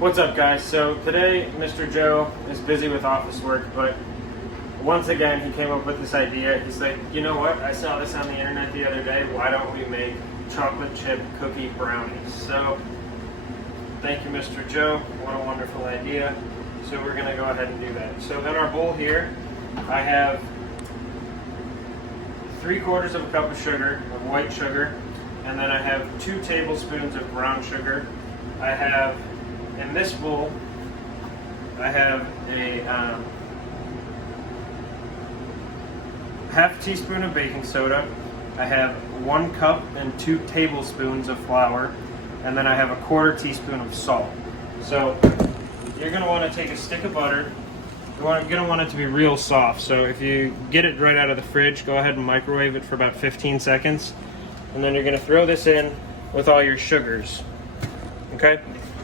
What's up, guys? So today Mr. Joe is busy with office work, but once again he came up with this idea. He's like, you know what, I saw this on the internet the other day, why don't we make chocolate chip cookie brownies? So thank you, Mr. Joe, what a wonderful idea. So we're gonna go ahead and do that. So in our bowl here I have 3/4 of a cup of sugar, of white sugar, and then I have 2 tablespoons of brown sugar. I have, in this bowl, I have a half teaspoon of baking soda. I have 1 cup and 2 tablespoons of flour, and then I have a 1/4 teaspoon of salt. So you're going to want to take a stick of butter. You're going to want it to be real soft. So if you get it right out of the fridge, go ahead and microwave it for about 15 seconds. And then you're going to throw this in with all your sugars. Okay?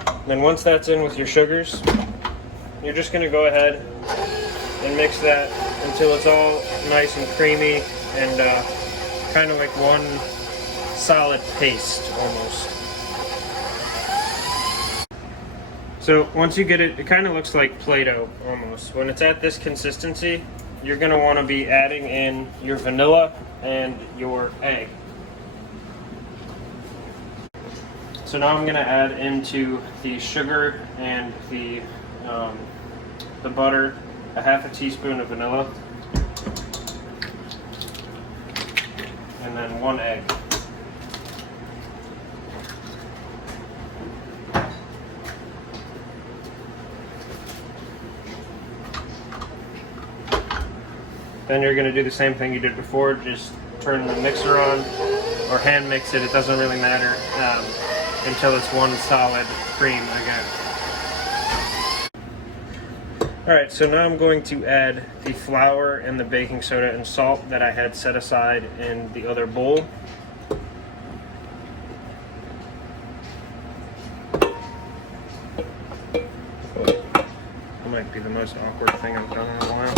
And then once that's in with your sugars, you're just going to go ahead and mix that until it's all nice and creamy and kind of like one solid paste almost. So once you get it, it kind of looks like Play-Doh almost. When it's at this consistency, you're going to want to be adding in your vanilla and your egg. So now I'm going to add into the sugar and the butter a half a teaspoon of vanilla, and then 1 egg. Then you're going to do the same thing you did before, just turn the mixer on or hand mix it, it doesn't really matter, until it's one solid cream again. Alright, so now I'm going to add the flour and the baking soda and salt that I had set aside in the other bowl. That might be the most awkward thing I've done in a while.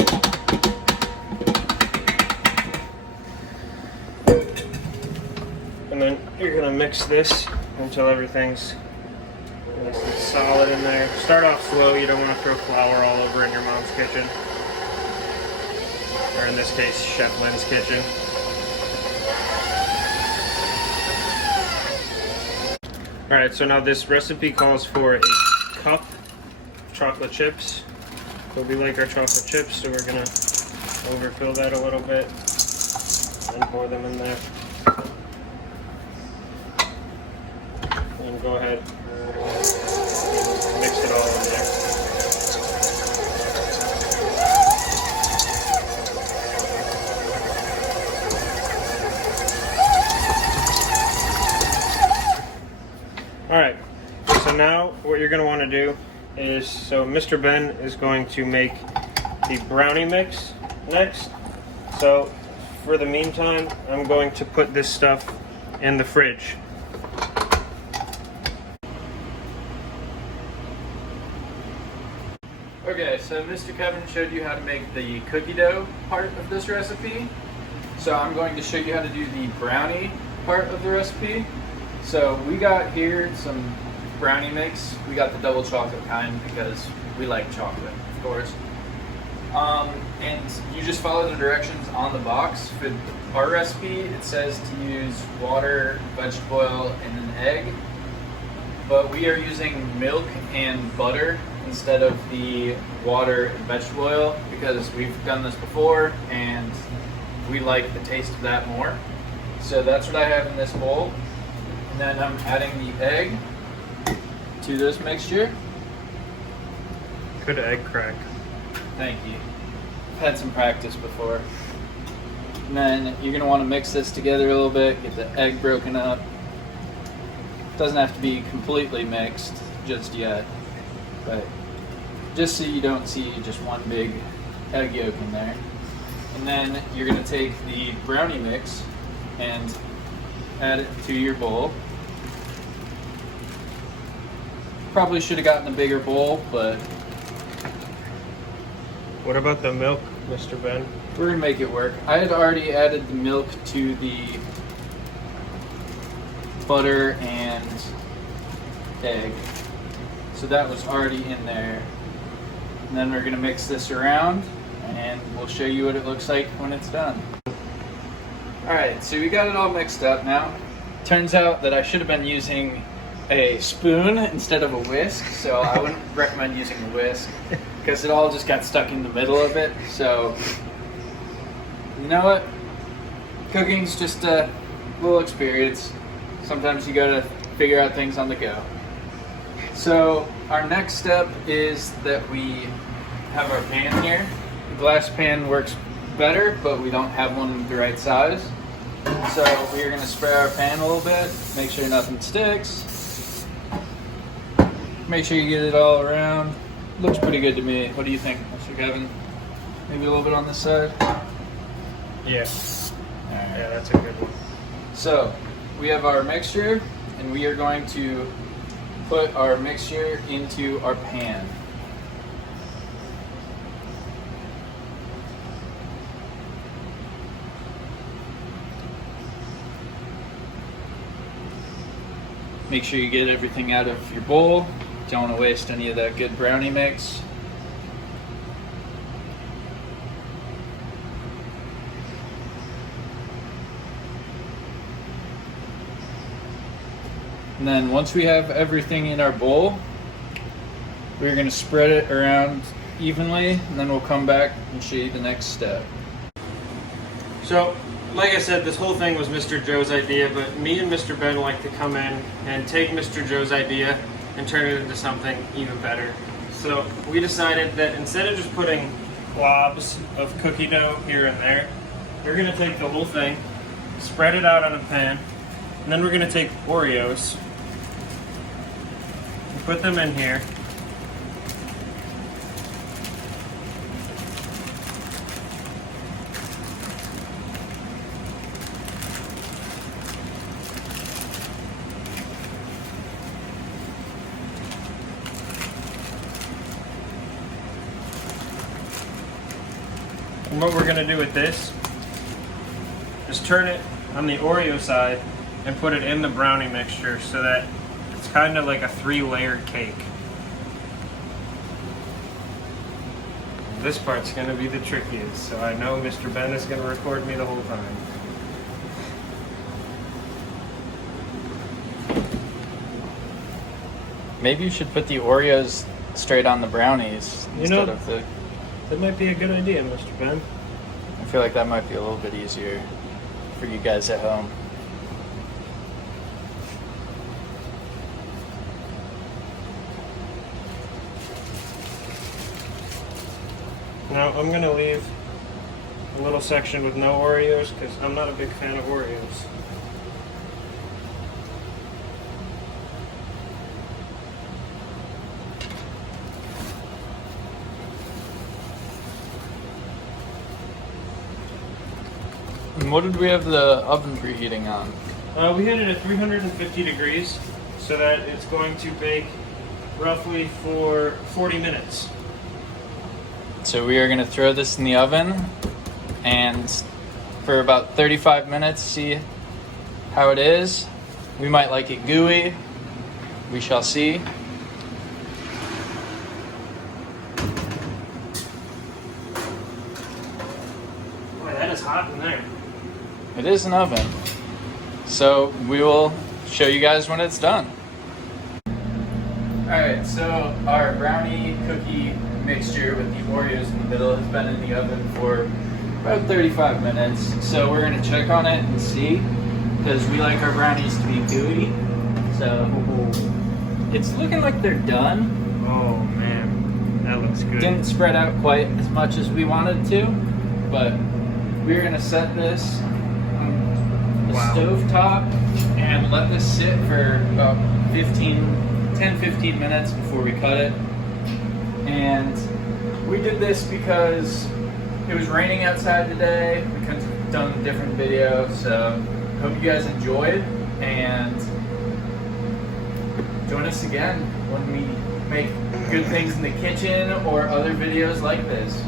And then you're going to mix this until everything's nice and solid in there. Start off slow, you don't want to throw flour all over in your mom's kitchen. Or in this case, Chef Lynn's kitchen. Alright, so now this recipe calls for a cup of chocolate chips. So we like our chocolate chips, so we're going to overfill that a little bit and pour them in there. And go ahead and mix it all in there. Alright, so now what you're going to want to do is, so Mr. Ben is going to make the brownie mix next. So for the meantime, I'm going to put this stuff in the fridge. Okay, so Mr. Kevin showed you how to make the cookie dough part of this recipe. So I'm going to show you how to do the brownie part of the recipe. So we got here some brownie mix. We got the double chocolate kind because we like chocolate, of course. And you just follow the directions on the box. For our recipe, it says to use water, vegetable oil, and an egg. But we are using milk and butter instead of the water and vegetable oil because we've done this before and we like the taste of that more. So that's what I have in this bowl. And then I'm adding the egg to this mixture. Good egg crack. Thank you. I've had some practice before. And then you're going to want to mix this together a little bit, get the egg broken up. Doesn't have to be completely mixed just yet, but just so you don't see just one big egg yolk in there. And then you're going to take the brownie mix and add it to your bowl. Probably should have gotten a bigger bowl, but What about the milk, Mr. Ben? we're going to make it work. I had already added the milk to the butter and egg. So that was already in there. And then we're gonna mix this around and we'll show you what it looks like when it's done. All right, so we got it all mixed up now. Turns out that I should have been using a spoon instead of a whisk, so I wouldn't recommend using a whisk because it all just got stuck in the middle of it. So, you know what? Cooking's just a little experience. Sometimes you gotta figure out things on the go. So, our next step is that we have our pan here. The glass pan works better, but we don't have one the right size. So we're gonna spray our pan a little bit, make sure nothing sticks. Make sure you get it all around. Looks pretty good to me. What do you think, Mr. Kevin? Maybe a little bit on this side? Yeah. Alright. Yeah, that's a good one. So we have our mixture and we are going to put our mixture into our pan. Make sure you get everything out of your bowl. Don't want to waste any of that good brownie mix. And then once we have everything in our bowl, we're going to spread it around evenly, and then we'll come back and show you the next step. So, like I said, this whole thing was Mr. Joe's idea, but me and Mr. Ben like to come in and take Mr. Joe's idea and turn it into something even better. So we decided that instead of just putting globs of cookie dough here and there, we're gonna take the whole thing, spread it out on a pan, and then we're gonna take Oreos and put them in here. And what we're going to do with this is turn it on the Oreo side and put it in the brownie mixture so that it's kind of like a 3-layered cake. This part's going to be the trickiest, so I know Mr. Ben is going to record me the whole time. Maybe you should put the Oreos straight on the brownies instead of the... That might be a good idea, Mr. Ben. I feel like that might be a little bit easier for you guys at home. Now I'm going to leave a little section with no Oreos because I'm not a big fan of Oreos. And what did we have the oven preheating on? We had it at 350 degrees so that it's going to bake roughly for 40 minutes. So we are going to throw this in the oven and for about 35 minutes see how it is. We might like it gooey. We shall see. Boy, that is hot in there. It is an oven. So we will show you guys when it's done. Alright, so our brownie cookie mixture with the Oreos in the middle has been in the oven for about 35 minutes. So we're going to check on it and see, because we like our brownies to be gooey. So it's looking like they're done. Oh man, that looks good. Didn't spread out quite as much as we wanted to, but we're going to set this on the stove top and let this sit for about 10-15 minutes before we cut it. And we did this because it was raining outside today. We couldn't have done a different video, so hope you guys enjoyed, and join us again when we make good things in the kitchen or other videos like this.